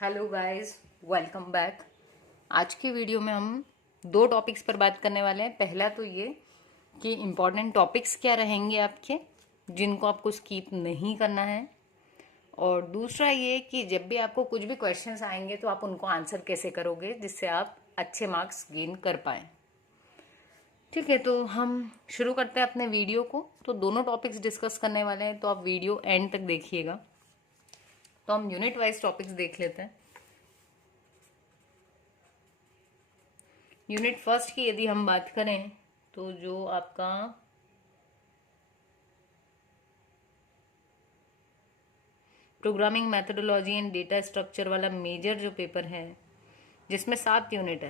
Hello guys, welcome back. आज की video में हम दो टॉपिक्स पर बात करने वाले हैं। पहला तो ये कि इम्पोर्टेंट टॉपिक्स क्या रहेंगे आपके, जिनको आपको स्किप नहीं करना है, और दूसरा ये कि जब भी आपको कुछ भी क्वेश्चंस आएंगे तो आप उनको आंसर कैसे करोगे जिससे आप अच्छे मार्क्स गेन कर पाएँ। ठीक है, तो हम शुरू करते हैं अपने वीडियो को। तो दोनों टॉपिक्स डिस्कस करने वाले हैं, तो आप वीडियो एंड तक देखिएगा। तो हम यूनिट वाइज टॉपिक्स देख लेते हैं। यूनिट फर्स्ट की यदि हम बात करें तो जो आपका programming methodology and data structure वाला मेजर जो पेपर है, जिसमें 7 यूनिट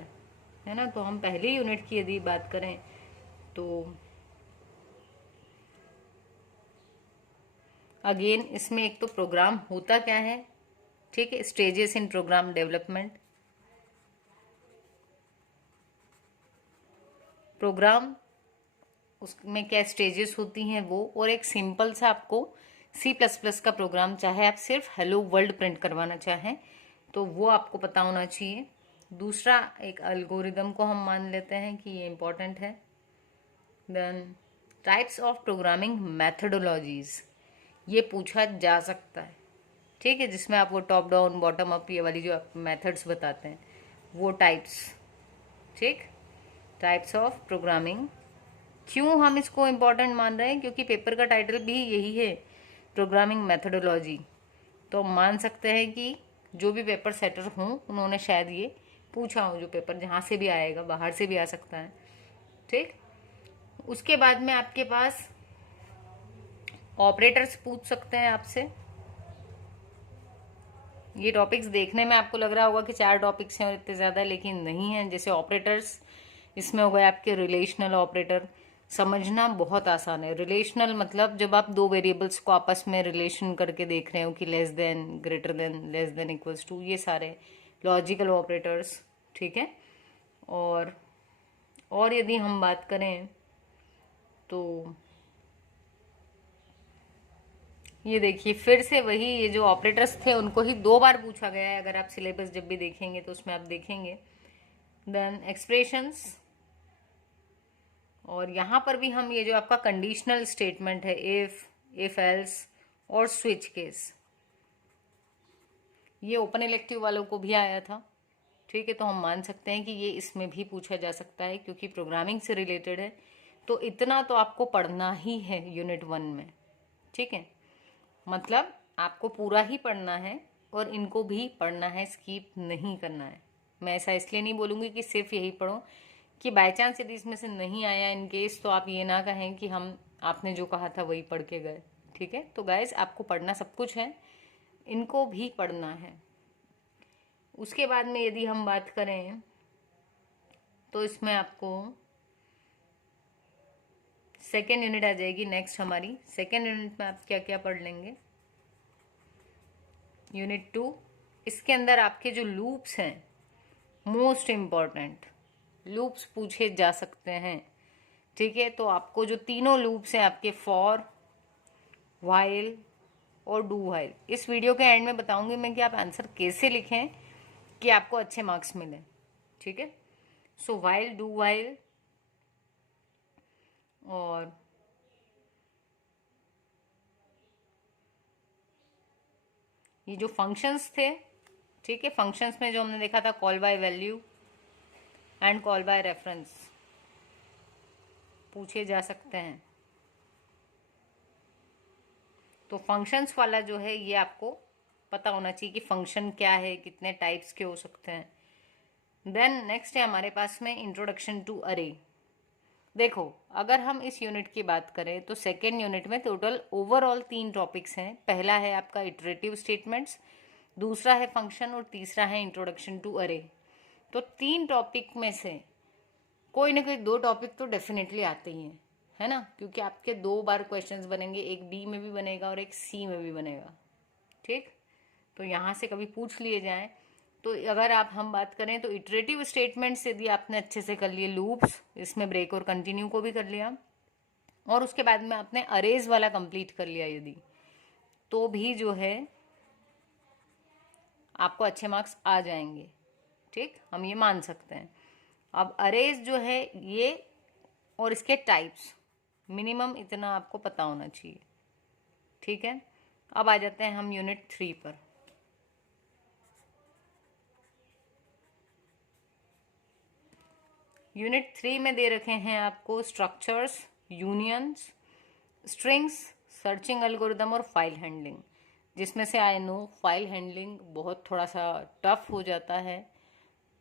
है ना। तो हम पहली यूनिट की यदि बात करें तो अगेन इसमें एक तो प्रोग्राम होता क्या है, ठीक है, stages in program development, program उसमें क्या स्टेजेस होती हैं वो, और एक सिंपल सा आपको C++ का प्रोग्राम, चाहे आप सिर्फ हेलो वर्ल्ड प्रिंट करवाना चाहें तो वो आपको पता होना चाहिए। दूसरा एक एल्गोरिदम को हम मान लेते हैं कि ये इंपॉर्टेंट है। Then types of programming methodologies, ये पूछा जा सकता है, ठीक है, जिसमें आपको टॉप डाउन बॉटम अप ये वाली जो आप मेथड्स बताते हैं वो टाइप्स, ठीक, टाइप्स ऑफ प्रोग्रामिंग। क्यों हम इसको इम्पोर्टेंट मान रहे हैं? क्योंकि पेपर का टाइटल भी यही है, प्रोग्रामिंग मैथडोलॉजी। तो मान सकते हैं कि जो भी पेपर सेटर हों उन्होंने शायद ये पूछा हो, जो पेपर जहाँ से भी आएगा, बाहर से भी आ सकता है, ठीक। उसके बाद में आपके पास ऑपरेटर्स पूछ सकते हैं आपसे। ये टॉपिक्स देखने में आपको लग रहा होगा कि 4 टॉपिक्स हैं और इतने ज़्यादा, लेकिन नहीं है। जैसे ऑपरेटर्स, इसमें हो गए आपके रिलेशनल ऑपरेटर। समझना बहुत आसान है। रिलेशनल मतलब जब आप दो वेरिएबल्स को आपस में रिलेशन करके देख रहे हो कि less than, greater than, less than, equals to, ये सारे लॉजिकल ऑपरेटर्स, ठीक है। और यदि हम बात करें तो ये देखिए, फिर से वही, ये जो ऑपरेटर्स थे उनको ही 2 बार पूछा गया है। अगर आप सिलेबस जब भी देखेंगे तो उसमें आप देखेंगे। देन एक्सप्रेशंस, और यहाँ पर भी हम ये जो आपका कंडीशनल स्टेटमेंट है, इफ एल्स और स्विच केस, ये ओपन इलेक्टिव वालों को भी आया था, ठीक है। तो हम मान सकते हैं कि ये इसमें भी पूछा जा सकता है क्योंकि प्रोग्रामिंग से रिलेटेड है। तो इतना तो आपको पढ़ना ही है यूनिट 1 में, ठीक है। मतलब आपको पूरा ही पढ़ना है और इनको भी पढ़ना है, स्किप नहीं करना है। मैं ऐसा इसलिए नहीं बोलूँगी कि सिर्फ यही पढ़ो, कि बाय चांस यदि इसमें से नहीं आया इन केस, तो आप ये ना कहें कि हम आपने जो कहा था वही पढ़ के गए, ठीक है। तो गाइस, आपको पढ़ना सब कुछ है, इनको भी पढ़ना है। उसके बाद में यदि हम बात करें तो इसमें आपको सेकेंड यूनिट आ जाएगी नेक्स्ट हमारी। सेकेंड यूनिट में आप क्या क्या पढ़ लेंगे? यूनिट 2, इसके अंदर आपके जो लूप्स हैं, मोस्ट इम्पॉर्टेंट लूप्स पूछे जा सकते हैं, ठीक है। तो आपको जो तीनों लूप्स हैं आपके, फॉर, व्हाइल और डू व्हाइल, इस वीडियो के एंड में बताऊंगी मैं कि आप आंसर कैसे लिखें कि आपको अच्छे मार्क्स मिले, ठीक है। सो व्हाइल, डू व्हाइल और ये जो फंक्शंस थे, ठीक है, फंक्शंस में जो हमने देखा था call by value and call by reference, पूछे जा सकते हैं। तो फंक्शंस वाला जो है ये आपको पता होना चाहिए कि फंक्शन क्या है, कितने टाइप्स के हो सकते हैं। देन नेक्स्ट है हमारे पास में इंट्रोडक्शन टू अरे। देखो, अगर हम इस यूनिट की बात करें तो सेकेंड यूनिट में टोटल ओवरऑल 3 टॉपिक्स हैं। पहला है आपका इटरेटिव स्टेटमेंट्स, दूसरा है फंक्शन और तीसरा है इंट्रोडक्शन टू अरे। तो 3 टॉपिक में से कोई ना कोई 2 टॉपिक तो डेफिनेटली आते ही हैं, है ना, क्योंकि आपके 2 बार क्वेश्चंस बनेंगे, एक बी में भी बनेगा और एक सी में भी बनेगा, ठीक। तो यहाँ से कभी पूछ लिए जाएं तो अगर आप हम बात करें तो इटरेटिव स्टेटमेंट्स यदि आपने अच्छे से कर लिए, लूप्स, इसमें ब्रेक और कंटिन्यू को भी कर लिया, और उसके बाद में आपने अरेज वाला कंप्लीट कर लिया यदि, तो भी जो है आपको अच्छे मार्क्स आ जाएंगे। ठीक, हम ये मान सकते हैं। अब अरेज जो है ये और इसके टाइप्स मिनिमम इतना आपको पता होना चाहिए। ठीक है, अब आ जाते हैं हम यूनिट 3 पर। यूनिट 3 में दे रखे हैं आपको structures, unions, strings, searching algorithm और फाइल हैंडलिंग। जिसमें से आई नो फाइल हैंडलिंग बहुत थोड़ा सा टफ हो जाता है,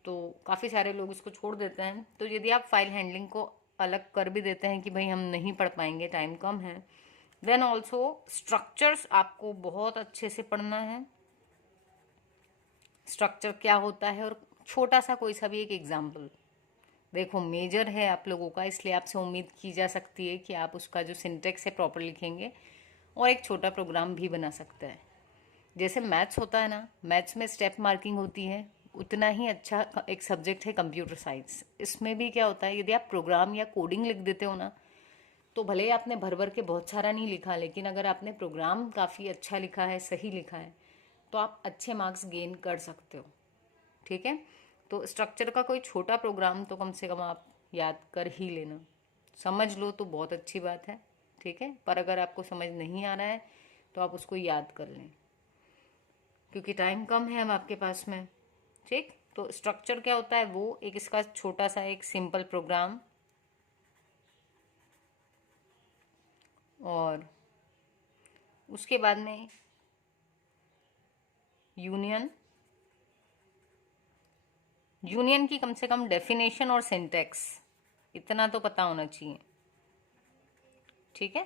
तो काफ़ी सारे लोग इसको छोड़ देते हैं। तो यदि आप फाइल हैंडलिंग को अलग कर भी देते हैं कि भाई हम नहीं पढ़ पाएंगे, टाइम कम है, देन ऑल्सो स्ट्रक्चर्स आपको बहुत अच्छे से पढ़ना है। स्ट्रक्चर क्या होता है, और छोटा सा कोई सा भी एक एग्जाम्पल। देखो मेजर है आप लोगों का, इसलिए आपसे उम्मीद की जा सकती है कि आप उसका जो सिंटेक्स है प्रॉपर लिखेंगे और एक छोटा प्रोग्राम भी बना सकते हैं। जैसे मैथ्स होता है ना, मैथ्स में स्टेप मार्किंग होती है, उतना ही अच्छा एक सब्जेक्ट है कंप्यूटर साइंस। इसमें भी क्या होता है, यदि आप प्रोग्राम या कोडिंग लिख देते हो ना, तो भले ही आपने भर भर के बहुत सारा नहीं लिखा, लेकिन अगर आपने प्रोग्राम काफ़ी अच्छा लिखा है, सही लिखा है, तो आप अच्छे मार्क्स गेन कर सकते हो। ठीक है, तो स्ट्रक्चर का कोई छोटा प्रोग्राम तो कम से कम आप याद कर ही लेना। समझ लो तो बहुत अच्छी बात है। ठीक है, पर अगर आपको समझ नहीं आ रहा है तो आप उसको याद कर लें, क्योंकि टाइम कम है अब आपके पास में। ठीक, तो स्ट्रक्चर क्या होता है, वो एक इसका छोटा सा एक सिंपल प्रोग्राम, और उसके बाद में यूनियन। यूनियन की कम से कम डेफिनेशन और सिंटेक्स इतना तो पता होना चाहिए। ठीक है,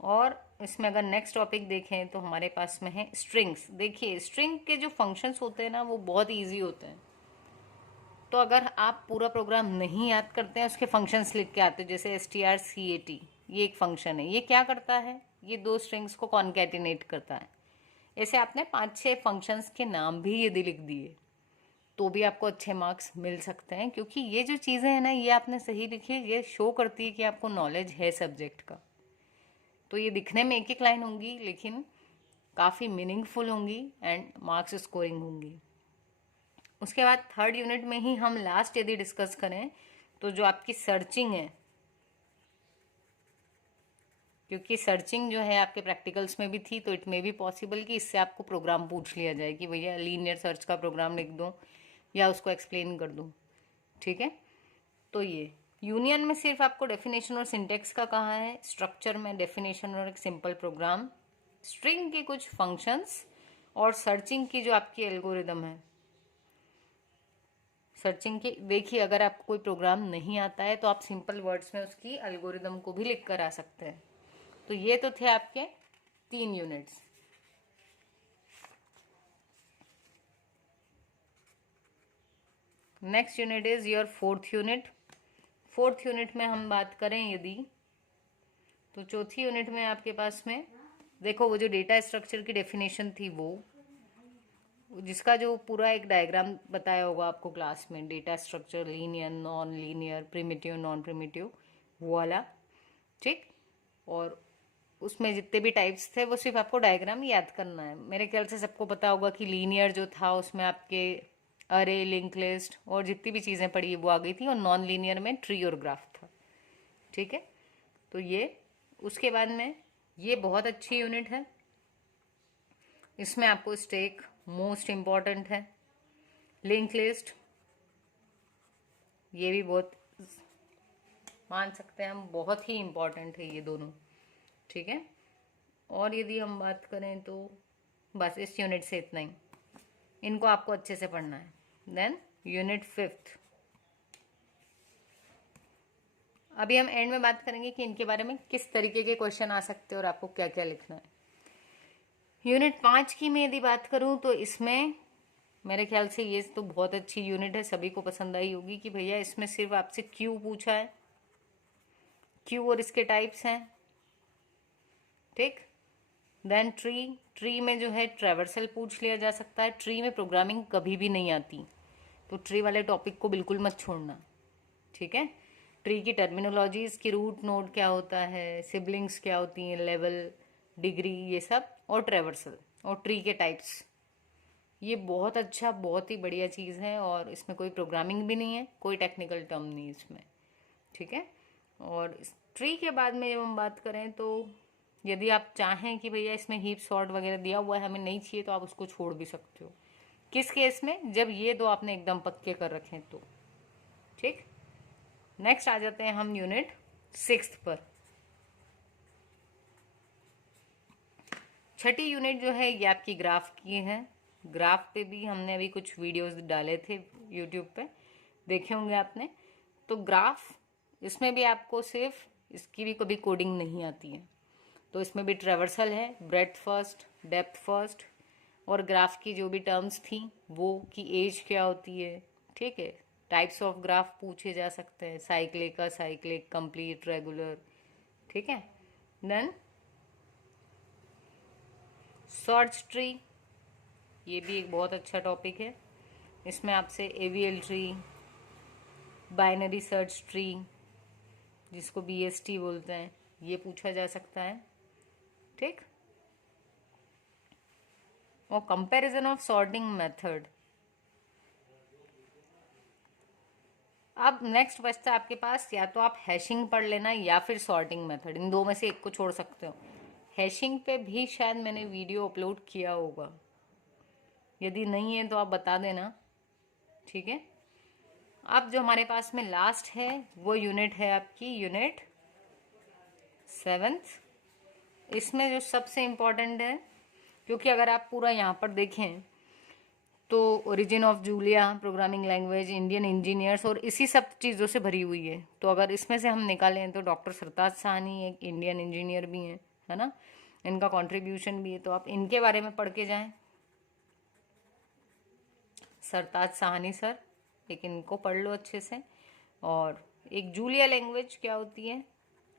और इसमें अगर नेक्स्ट टॉपिक देखें तो हमारे पास में है स्ट्रिंग्स। देखिए स्ट्रिंग के जो फंक्शंस होते हैं ना, वो बहुत इजी होते हैं। तो अगर आप पूरा प्रोग्राम नहीं याद करते हैं, उसके फंक्शंस लिख के आते हो, जैसे strcat, ये एक फंक्शन है, ये क्या करता है, ये दो स्ट्रिंग्स को कॉन्केटिनेट करता है। ऐसे आपने 5-6 फंक्शंस के नाम भी यदि लिख दिए तो भी आपको अच्छे मार्क्स मिल सकते हैं, क्योंकि ये जो चीज़ें हैं ना, ये आपने सही लिखी, ये शो करती है कि आपको नॉलेज है सब्जेक्ट का। तो ये दिखने में एक एक लाइन होंगी, लेकिन काफ़ी मीनिंगफुल होंगी एंड मार्क्स स्कोरिंग होंगी। उसके बाद थर्ड यूनिट में ही हम लास्ट यदि डिस्कस करें तो जो आपकी सर्चिंग है, क्योंकि सर्चिंग जो है आपके प्रैक्टिकल्स में भी थी, तो इट मे बी पॉसिबल कि इससे आपको प्रोग्राम पूछ लिया जाए कि भैया लीनियर सर्च का प्रोग्राम लिख दूं या उसको एक्सप्लेन कर दूं। ठीक है, तो ये यूनियन में सिर्फ आपको डेफिनेशन और सिंटेक्स का कहा है, स्ट्रक्चर में डेफिनेशन और एक सिंपल प्रोग्राम, स्ट्रिंग के कुछ फंक्शंस, और सर्चिंग की जो आपकी एल्गोरिदम है। सर्चिंग की देखिए, अगर आपको कोई प्रोग्राम नहीं आता है तो आप सिंपल वर्ड्स में उसकी एल्गोरिदम को भी लिख कर आ सकते हैं। तो ये तो थे आपके 3 units. Next unit is your 4th unit. 4th unit में हम बात करें यदि, तो चौथी यूनिट में आपके पास में देखो वो जो डेटा स्ट्रक्चर की डेफिनेशन थी, वो जिसका जो पूरा एक डायग्राम बताया होगा आपको क्लास में, data structure, linear, non linear, primitive, non primitive, वो वाला। ठीक, और उसमें जितने भी टाइप्स थे वो सिर्फ आपको डायग्राम याद करना है। मेरे ख्याल से सबको पता होगा कि लीनियर जो था उसमें आपके अरे, लिंक लिस्ट और जितनी भी चीज़ें पड़ी वो आ गई थी, और नॉन लीनियर में ट्री और ग्राफ था। ठीक है, तो ये उसके बाद में ये बहुत अच्छी यूनिट है। इसमें आपको स्टैक मोस्ट इम्पॉर्टेंट है, लिंक लिस्ट ये भी बहुत मान सकते हैं हम, बहुत ही इम्पॉर्टेंट है ये दोनों। ठीक है, और यदि हम बात करें तो बस इस यूनिट से इतना ही, इनको आपको अच्छे से पढ़ना है। देन यूनिट 5th, अभी हम एंड में बात करेंगे कि इनके बारे में किस तरीके के क्वेश्चन आ सकते हैं और आपको क्या क्या लिखना है। यूनिट 5 की मैं यदि बात करूं तो इसमें मेरे ख्याल से ये तो बहुत अच्छी यूनिट है, सभी को पसंद आई होगी कि भैया इसमें सिर्फ आपसे क्यू पूछा है, क्यू और इसके टाइप्स हैं। ठीक, देन ट्री में जो है ट्रेवर्सल पूछ लिया जा सकता है। ट्री में प्रोग्रामिंग कभी भी नहीं आती, तो ट्री वाले टॉपिक को बिल्कुल मत छोड़ना। ठीक है, ट्री की टर्मिनोलॉजीज की, रूट नोड क्या होता है, सिबलिंग्स क्या होती हैं, लेवल, डिग्री, ये सब, और ट्रेवर्सल और ट्री के टाइप्स, ये बहुत अच्छा, बहुत ही बढ़िया चीज़ है, और इसमें कोई प्रोग्रामिंग भी नहीं है, कोई टेक्निकल टर्म नहीं इसमें, ठीक है। और ट्री के बाद में जब हम बात करें तो यदि आप चाहें कि भैया इसमें हीप सॉर्ट वगैरह दिया हुआ है, हमें नहीं चाहिए, तो आप उसको छोड़ भी सकते हो। किस केस में? जब ये दो आपने एकदम पक्के कर रखें तो, ठीक। नेक्स्ट आ जाते हैं हम यूनिट 6 पर। छठी यूनिट जो है ये आपकी ग्राफ की है। ग्राफ पे भी हमने अभी कुछ वीडियोस डाले थे यूट्यूब पे, देखे होंगे आपने। तो ग्राफ, इसमें भी आपको सिर्फ इसकी भी कभी कोडिंग नहीं आती है, तो इसमें भी ट्रेवर्सल है, ब्रेड्थ फर्स्ट, डेप्थ फर्स्ट, और ग्राफ की जो भी टर्म्स थी वो, कि एज क्या होती है, ठीक है। टाइप्स ऑफ ग्राफ पूछे जा सकते हैं, साइक्लिक, असाइक्लिक, कंप्लीट, रेगुलर, ठीक है। देन सर्च ट्री, ये भी एक बहुत अच्छा टॉपिक है। इसमें आपसे AVL tree, binary search tree, जिसको बीएसटी बोलते हैं, ये पूछा जा सकता है, ठीक। और कंपैरिजन ऑफ सॉर्टिंग मेथड। अब नेक्स्ट बचता है आपके पास, या तो आप हैशिंग पढ़ लेना या फिर सॉर्टिंग मेथड, इन दो में से एक को छोड़ सकते हो। हैशिंग पे भी शायद मैंने वीडियो अपलोड किया होगा, यदि नहीं है तो आप बता देना, ठीक है। अब जो हमारे पास में लास्ट है वो यूनिट है आपकी यूनिट 7। इसमें जो सबसे इम्पोर्टेंट है, क्योंकि अगर आप पूरा यहाँ पर देखें तो origin of Julia programming language, Indian engineers, और इसी सब चीज़ों से भरी हुई है। तो अगर इसमें से हम निकालें तो डॉक्टर सरताज साहनी एक इंडियन इंजीनियर भी हैं, है ना, इनका कंट्रीब्यूशन भी है, तो आप इनके बारे में पढ़ के जाएं। सरताज साहनी सर, एक इनको पढ़ लो अच्छे से। और एक जूलिया लैंग्वेज क्या होती है,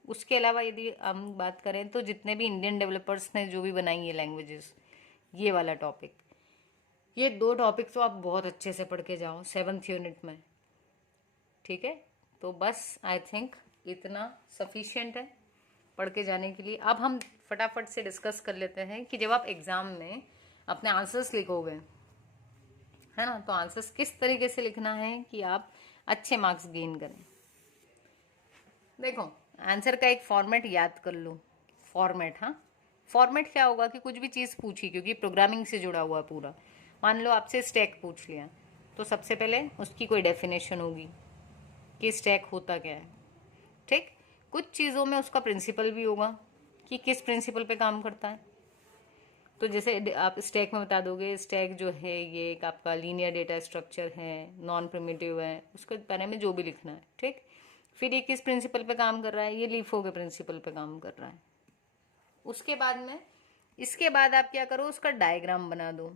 उसके अलावा यदि हम बात करें तो जितने भी इंडियन डेवलपर्स ने जो भी बनाई है लैंग्वेजेस, ये वाला टॉपिक, ये दो टॉपिक तो आप बहुत अच्छे से पढ़ के जाओ 7th यूनिट में, ठीक है। तो बस आई थिंक इतना सफिशिएंट है पढ़ के जाने के लिए। अब हम फटाफट से डिस्कस कर लेते हैं कि जब आप एग्जाम में अपने आंसर्स लिखोगे, है ना, तो आंसर्स किस तरीके से लिखना है कि आप अच्छे मार्क्स गेन करें। देखो, आंसर का एक फॉर्मेट याद कर लो। फॉर्मेट, हाँ, फॉर्मेट क्या होगा कि कुछ भी चीज़ पूछी, क्योंकि प्रोग्रामिंग से जुड़ा हुआ पूरा, मान लो आपसे स्टैक पूछ लिया, तो सबसे पहले उसकी कोई डेफिनेशन होगी कि स्टैक होता क्या है, ठीक। कुछ चीज़ों में उसका प्रिंसिपल भी होगा कि किस प्रिंसिपल पे काम करता है। तो जैसे आप स्टैक में बता दोगे, स्टैक जो है ये एक आपका लीनियर डेटा स्ट्रक्चर है, नॉन प्रिमिटिव है, उसके बारे में जो भी लिखना है, ठीक। फिर ये किस प्रिंसिपल पे काम कर रहा है, ये लीफो के प्रिंसिपल पे काम कर रहा है। उसके बाद में, इसके बाद आप क्या करो, उसका डायग्राम बना दो।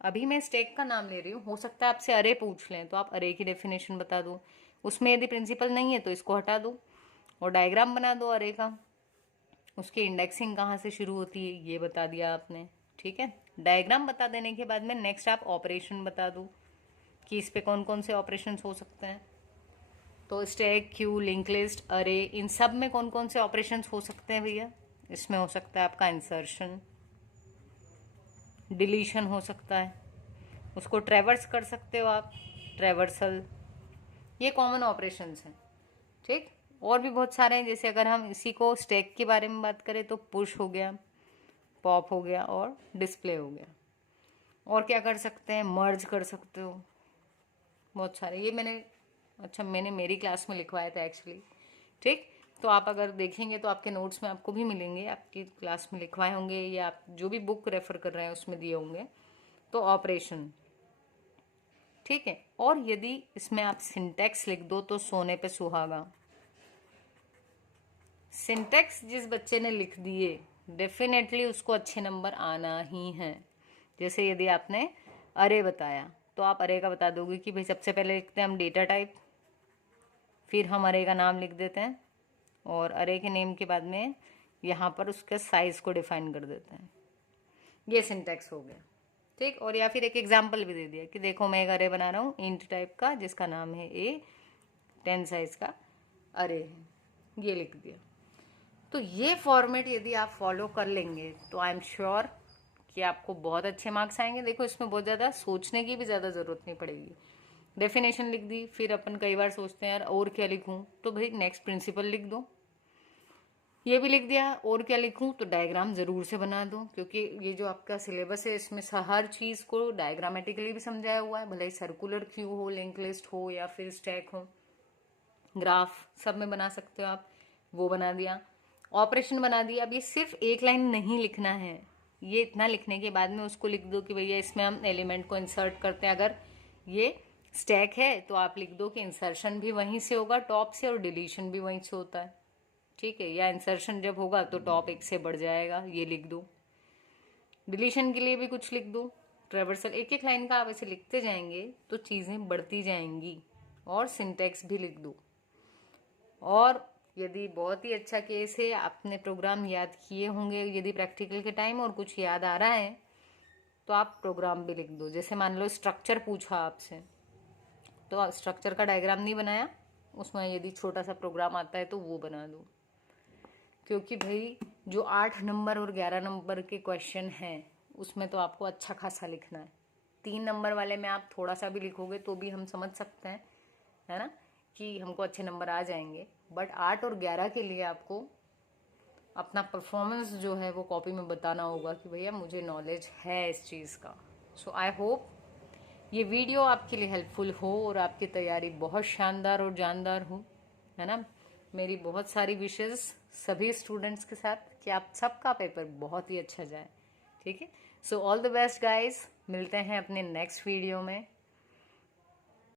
अभी मैं स्टैक का नाम ले रही हूँ, हो सकता है आपसे अरे पूछ लें, तो आप अरे की डेफिनेशन बता दो। उसमें यदि प्रिंसिपल नहीं है तो इसको हटा दो और डायग्राम बना दो अरे का। उसकी इंडेक्सिंग कहाँ से शुरू होती है ये बता दिया आपने, ठीक है। डायग्राम बता देने के बाद में नेक्स्ट आप ऑपरेशन बता दो कि इस पे कौन कौन से ऑपरेशंस हो सकते हैं। तो स्टैक, क्यू, लिंक लिस्ट, अरे, इन सब में कौन कौन से ऑपरेशंस हो सकते हैं भैया। इसमें हो सकता है आपका इंसर्शन, डिलीशन हो सकता है, उसको ट्रेवर्स कर सकते हो आप, ट्रेवर्सल, ये कॉमन ऑपरेशंस हैं, ठीक। और भी बहुत सारे हैं, जैसे अगर हम इसी को स्टैक के बारे में बात करें तो पुश हो गया, पॉप हो गया और डिस्प्ले हो गया। और क्या कर सकते हैं, मर्ज कर सकते हो, बहुत सारे। ये मैंने मेरी क्लास में लिखवाया था एक्चुअली, ठीक। तो आप अगर देखेंगे तो आपके नोट्स में आपको भी मिलेंगे, आपकी क्लास में लिखवाए होंगे या आप जो भी बुक रेफर कर रहे हैं उसमें दिए होंगे। तो ऑपरेशन, ठीक है। और यदि इसमें आप सिंटैक्स लिख दो तो सोने पे सुहागा। सिंटैक्स जिस बच्चे ने लिख दिए डेफिनेटली उसको अच्छे नंबर आना ही है। जैसे यदि आपने अरे बताया तो आप अरे का बता दोगे कि भाई सबसे पहले लिखते हैं हम डेटा टाइप, फिर हम अरे का नाम लिख देते हैं और अरे के नेम के बाद में यहाँ पर उसके साइज को डिफाइन कर देते हैं। ये सिंटैक्स हो गया, ठीक। और या फिर एक एग्जाम्पल भी दे दिया कि देखो मैं एक अरे बना रहा हूँ इंट टाइप का जिसका नाम है ए, 10 साइज का अरे है, ये लिख दिया। तो ये फॉर्मेट यदि आप फॉलो कर लेंगे तो आई एम श्योर कि आपको बहुत अच्छे मार्क्स आएंगे। देखो इसमें बहुत ज़्यादा सोचने की भी ज़्यादा ज़रूरत नहीं पड़ेगी। डेफिनेशन लिख दी, फिर अपन कई बार सोचते हैं यार और क्या लिखूं, तो भाई नेक्स्ट प्रिंसिपल लिख दो। ये भी लिख दिया, और क्या लिखूं, तो डायग्राम जरूर से बना दो, क्योंकि ये जो आपका सिलेबस है इसमें हर चीज को डायग्रामेटिकली भी समझाया हुआ है, भले ही सर्कुलर क्यू हो, लिंक लिस्ट हो या फिर स्टैक हो, ग्राफ सब में बना सकते हो आप। वो बना दिया, ऑपरेशन बना दिया। अब ये सिर्फ एक लाइन नहीं लिखना है, ये इतना लिखने के बाद में उसको लिख दो कि भैया इसमें हम एलिमेंट को इंसर्ट करते हैं। अगर ये स्टैक है तो आप लिख दो कि इंसर्शन भी वहीं से होगा टॉप से, और डिलीशन भी वहीं से होता है, ठीक है। या इंसर्शन जब होगा तो टॉप एक से बढ़ जाएगा, ये लिख दो। डिलीशन के लिए भी कुछ लिख दो, ट्रेवर्सल। एक एक लाइन का आप ऐसे लिखते जाएंगे तो चीजें बढ़ती जाएंगी। और सिंटेक्स भी लिख दो। और यदि बहुत ही अच्छा केस है, आपने प्रोग्राम याद किए होंगे यदि प्रैक्टिकल के टाइम, और कुछ याद आ रहा है तो आप प्रोग्राम भी लिख दो। जैसे मान लो स्ट्रक्चर पूछा आपसे, तो स्ट्रक्चर का डायग्राम नहीं बनाया, उसमें यदि छोटा सा प्रोग्राम आता है तो वो बना दो। क्योंकि भाई जो 8 नंबर और 11 नंबर के क्वेश्चन हैं उसमें तो आपको अच्छा खासा लिखना है। 3 नंबर वाले में आप थोड़ा सा भी लिखोगे तो भी हम समझ सकते हैं, है ना, कि हमको अच्छे नंबर आ जाएंगे। बट 8 और 11 के लिए आपको अपना परफॉर्मेंस जो है वो कॉपी में बताना होगा कि भैया मुझे नॉलेज है इस चीज़ का। सो आई होप ये वीडियो आपके लिए हेल्पफुल हो और आपकी तैयारी बहुत शानदार और जानदार हो, है ना। मेरी बहुत सारी विशेष सभी स्टूडेंट्स के साथ कि आप सबका पेपर बहुत ही अच्छा जाए, ठीक है। So all the best guys, मिलते हैं अपने नेक्स्ट वीडियो में।